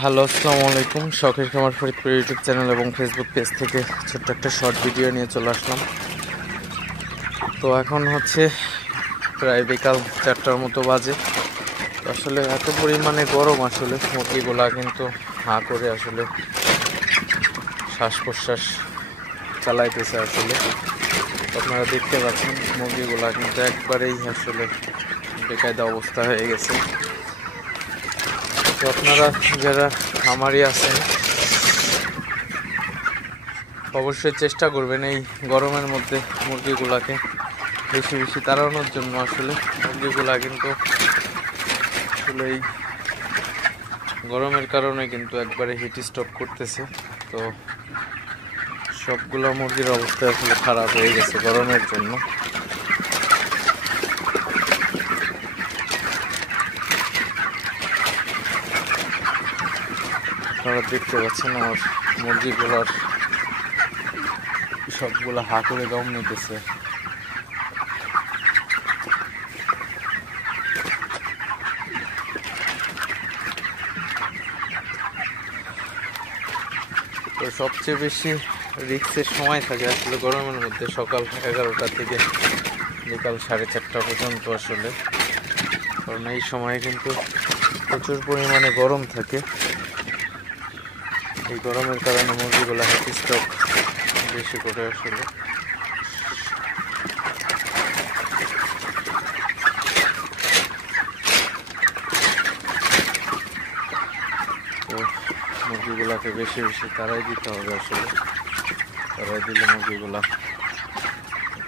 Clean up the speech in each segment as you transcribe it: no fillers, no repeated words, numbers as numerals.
Hello, আসসালামু আলাইকুম। শখের খামার ফরিদপুর ইউটিউব চ্যানেল এবং ফেসবুক পেজ থেকে ছোট্ট একটা শর্ট ভিডিও নিয়ে চলে আসলাম। তো এখন হচ্ছে প্রায় বিকাল 4টার মতো বাজে। তো আসলে এত পরিমাণে গরম, আসলে মুরগিগুলা কিন্তু হাঁ করে আসলে শ্বাস প্রশ্বাস চালাইতেছে। আসলে আপনারা দেখতে পাচ্ছেন মুরগিগুলা কিন্তু একবারেই আসলে বেকায়দা অবস্থা হয়ে গেছে। তো আপনারা যারা খামারি আছেন অবশ্যই চেষ্টা করবেন এই গরমের মধ্যে মুরগিগুলাকে বেশি বেশি তাড়ানোর জন্য। আসলে মুরগিগুলা কিন্তু আসলে এই গরমের কারণে কিন্তু একবারে হিট স্ট্রোক করতেছে। তো সবগুলো মুরগির অবস্থা আসলে খারাপ হয়ে গেছে গরমের জন্য। আপনারা দেখতে পাচ্ছেন আমার মুরগিগুলার সবগুলো হা করে দম নিতেছে। তো সবচেয়ে বেশি রিস্কের সময় থাকে আসলে গরমের মধ্যে সকাল 11টা থেকে বিকাল 4:30 পর্যন্ত। আসলে কারণ এই সময় কিন্তু প্রচুর পরিমাণে গরম থাকে। এই গরমের কারণে মুরগিগুলো হিট স্ট্রোক বেশি করে আসলে। তো মুরগিগুলাকে বেশি বেশি তাড়াই দিতে হবে। আসলে তাড়াই দিলে মুরগিগুলা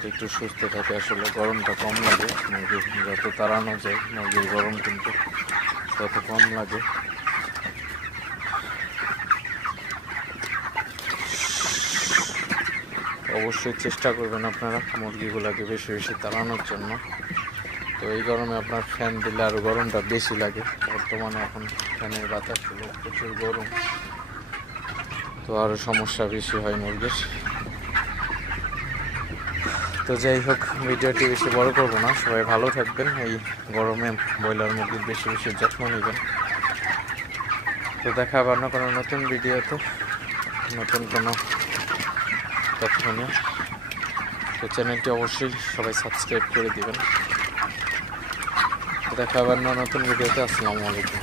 একটু সুস্থ থাকে। আসলে গরমটা কম লাগে, মুরগি যত তাড়ানো যায় মুরগির গরম কিন্তু তত কম লাগে। অবশ্যই চেষ্টা করবেন আপনারা মুরগিগুলাকে বেশি বেশি তাড়ানোর জন্য। তো এই গরমে আপনার ফ্যান দিলে আরও গরমটা বেশি লাগে। বর্তমানে এখন ফ্যানের বাতাস হলো প্রচুর গরম, তো আরও সমস্যা বেশি হয় মুরগির। তো যাই হোক, ভিডিওটি বেশি বড় করবো না। সবাই ভালো থাকবেন। এই গরমে ব্রয়লার মুরগির বেশি বেশি যত্ন নেবেন। তো দেখা আবার না কোনো নতুন ভিডিওতে, নতুন কোনো তথ্য নিয়ে। তো চ্যানেলটি অবশ্যই সবাই সাবস্ক্রাইব করে দিবেন। দেখা আবার না নতুন ভিডিওতে। আসসালামু আলাইকুম।